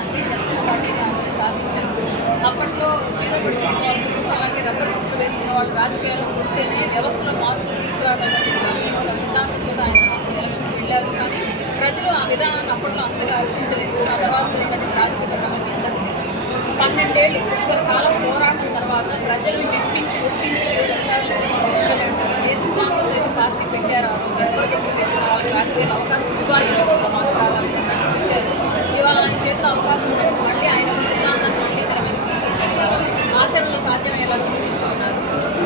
నమ్మి జనసేన పార్టీని ఆ రోజు స్థాపించారు. అప్పట్లో జీరో బడ్జెట్ పాలిటిక్స్ అలాగే రబ్బర్ చుట్టూ వేసుకున్న వాళ్ళు రాజకీయాల్లోకి వస్తేనే వ్యవస్థలో మార్పులు తీసుకురాగలరని చెప్పేసి ఒక సిద్ధాంతంతో ఆయన ఎలక్షన్కి వెళ్ళారు. కానీ ప్రజలు ఆ విధానాన్ని అప్పట్లో అంతగా హర్షించలేదు. ఆ తర్వాత జరిగినటువంటి రాజకీయ పరిణామం మీ అందరికీ తెలుసు. 12 ఏళ్ళు పుష్కర కాలం పోరాటం తర్వాత ప్రజల్ని మెప్పించి ఒప్పించి అధికారులు ఏ సిద్ధాంతంలో అయితే పార్టీ పెట్టారు ఆ రోజు రబ్బర్ చుట్టూ వేసుకున్న వాళ్ళకి రాజకీయాల అవకాశం ఇవ్వాలి, ఈ రోజుల్లో మాకు కావాలని పెట్టారు. ఇవాళ ఆయన చేతిలో అవకాశం ఉన్నప్పుడు మళ్ళీ ఆయన సిద్ధాంతాన్ని మళ్ళీ తెర మీద తీసుకొచ్చారు. ఇవాళ ఆచరణలో సాధ్యమయ్యేలాగా సూచిస్తూ ఉన్నారు.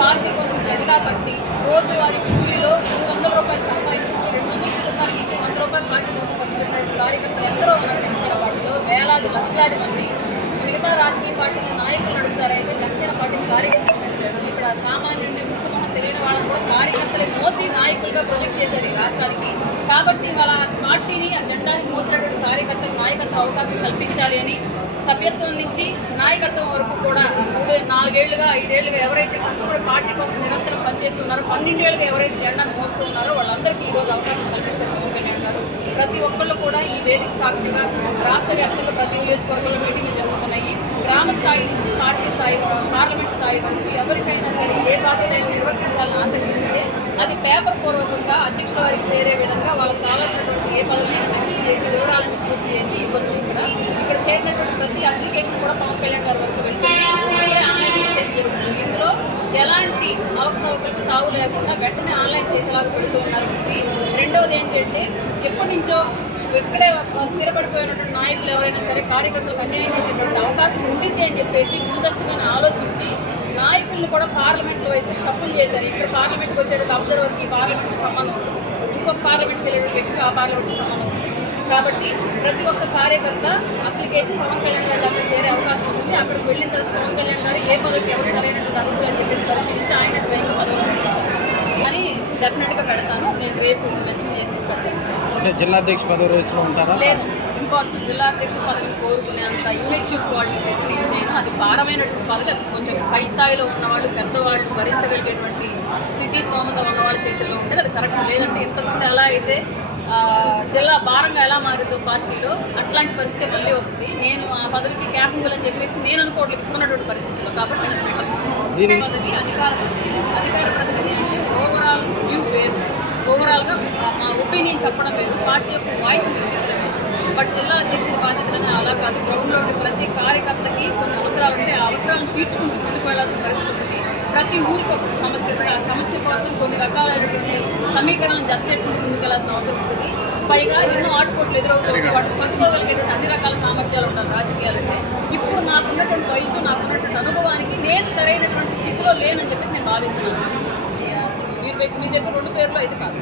పార్టీ కోసం జెండా పట్టి రోజువారీ కూలీలో 300 రూపాయలు సంపాదించుకుంటూ 200 కుటుంబానికి ఇచ్చి 100 రూపాయలు పార్టీ కోసం ఖర్చు పెట్టినటువంటి కార్యకర్తలు ఎందరో ఉన్నారు జనసేన పార్టీలో. వేలాది లక్షలాది మంది. మిగతా రాజకీయ పార్టీల నాయకులు నడుపుతారైతే జనసేన పార్టీ కార్యకర్తలు నడిపారు. ఇక్కడ సామాన్యుడిని ముఖ్యమంత్రి తెలియని వాళ్ళని కూడా కార్యకర్తలే మోసి నాయకులుగా ప్రొజెక్ట్ చేశారు ఈ రాష్ట్రానికి. కాబట్టి వాళ్ళ పార్టీని ఆ జెండాని మోసినటువంటి కార్యకర్తలు నాయకత్వ అవకాశం కల్పించాలి అని సభ్యత్వం నుంచి నాయకత్వం వరకు కూడా 4 ఏళ్లుగా 5 ఏళ్లుగా ఎవరైతే కష్టపడి పార్టీ కోసం నిరంతరం పనిచేస్తున్నారో 12 ఏళ్ళుగా ఎవరైతే జెండాను మోస్తూ ఉన్నారో వాళ్ళందరికీ ఈరోజు అవకాశం కల్పించారు పవన్ కళ్యాణ్ గారు. ప్రతి ఒక్కళ్ళు కూడా ఈ వేదిక సాక్షిగా రాష్ట్ర వ్యాప్తంగా ప్రతి నియోజకవర్గంలో మీటింగ్లు జరుగుతున్నాయి. గ్రామ స్థాయి నుంచి పార్టీ స్థాయి పార్లమెంట్ స్థాయి వరకు ఎవరికైనా సరే ఏ బాధ్యత నిర్వర్తించాలని ఆసక్తి ఉంటే అది పేపర్ పూర్వకంగా అధ్యక్షుల వారికి చేరే విధంగా వాళ్ళకి కావాల్సినటువంటి ఏ పదవులైనా మెన్షన్ చేసి వివరాలను పూర్తి చేసి ఇవ్వచ్చు. ఇక్కడ చేరినటువంటి ప్రతి అప్లికేషన్ కూడా పవన్ కళ్యాణ్ గారి వరకు వెళ్తుంది. ఆన్లైన్ జరుగుతుంది. ఇందులో ఎలాంటి అవకతవకలకు తావు లేకుండా వెంటనే ఆన్లైన్ చేసేలాగా పెడుతూ ఉన్నారు. రెండవది ఏంటంటే ఎప్పటి నుంచో ఇక్కడే స్థిరపడిపోయినటువంటి నాయకులు ఎవరైనా సరే కార్యకర్తలకు అన్యాయం చేసేటువంటి అవకాశం ఉండింది అని చెప్పేసి ముందస్తుగానే ఆలోచించి నాయకులను కూడా పార్లమెంట్లో వైజ్ షఫుల్ చేశారు. ఇక్కడ పార్లమెంట్కి వచ్చేటువంటి అబ్జర్వర్కి ఈ పార్లమెంట్కి సంబంధం ఉంటుంది, ఇంకొక పార్లమెంట్కి వెళ్ళేటువంటి వ్యక్తికి ఆ పార్లమెంట్కి సంబంధం ఉంటుంది. కాబట్టి ప్రతి ఒక్క కార్యకర్త అప్లికేషన్ పవన్ కళ్యాణ్ గారి దగ్గర చేరే అవకాశం ఉంటుంది. అక్కడికి వెళ్ళిన తర్వాత పవన్ కళ్యాణ్ గారు ఏ పదవికి ఎవరు సరైనటువంటి అర్హులు అని చెప్పేసి పరిశీలించి ఆయన స్వయంగా పదవి అని డెఫినెట్గా పెడతాను. నేను రేపు మెన్షన్ చేసి అంటే జిల్లా అధ్యక్ష పదవి రోజులో ఉంటారా? లేదు, ఇంపాసిబుల్. జిల్లా అధ్యక్ష పదవిని కోరుకునేంత ఇమ్మెచ్యూర్ పాలిటిక్స్ అయితే నేను చేయను. అది భారమైనటువంటి పదవి. అది కొంచెం పై స్థాయిలో ఉన్నవాళ్ళు పెద్దవాళ్ళు భరించగలిగేటువంటి స్థితి స్తోమత ఉన్నవాళ్ళ చేతుల్లో ఉంటే అది కరెక్ట్. లేదంటే ఇంతకుముందు ఎలా అయితే జిల్లా భారంగా ఎలా మారిందో పార్టీలో అట్లాంటి పరిస్థితి మళ్ళీ వస్తుంది. నేను ఆ పదవికి క్యాపింగ్ అని చెప్పేసి నేను అనుకోవట్లేదు ఇప్పుడున్నటువంటి పరిస్థితుల్లో. కాబట్టి నేను పెట్టను. పదవి అధికార ప్రతినిధి అంటే ఓవరాల్ వ్యూ వేరు, ఓవరాల్గా మా ఒపీనియన్ చెప్పడం వేరు, పార్టీ యొక్క వాయిస్ వినిపించడం వేరు. బట్ జిల్లా అధ్యక్షుడి బాధ్యతలని అలా కాదు. గ్రౌండ్లో ఉండే ప్రతి కార్యకర్తకి కొన్ని అవసరాలు ఉంటే ఆ అవసరాలను తీర్చుకుంటూ ముందుకు వెళ్లాల్సిన పరిస్థితి ఉంటుంది. ప్రతి ఊరికి ఒక సమస్య ఉంటుంది. ఆ సమస్య కోసం కొన్ని రకాలైనటువంటి సమీకరణలను జత చేసుకుంటూ ముందుకు వెళ్లాల్సిన అవసరం ఉంటుంది. పైగా ఎన్నో ఆటుపోట్లు ఎదురవుతుంది. వాటిని పట్టుకోగలిగేటువంటి అన్ని రకాల సామర్థ్యాలు ఉంటారు రాజకీయాలంటే. ఇప్పుడు నాకున్నటువంటి వయసు, నాకున్నటువంటి అనుభవానికి నేను సరైనటువంటి స్థితిలో లేనని చెప్పేసి నేను భావిస్తున్నాను. మీరు చెప్పిన 2 పేర్లు అయితే కాదు.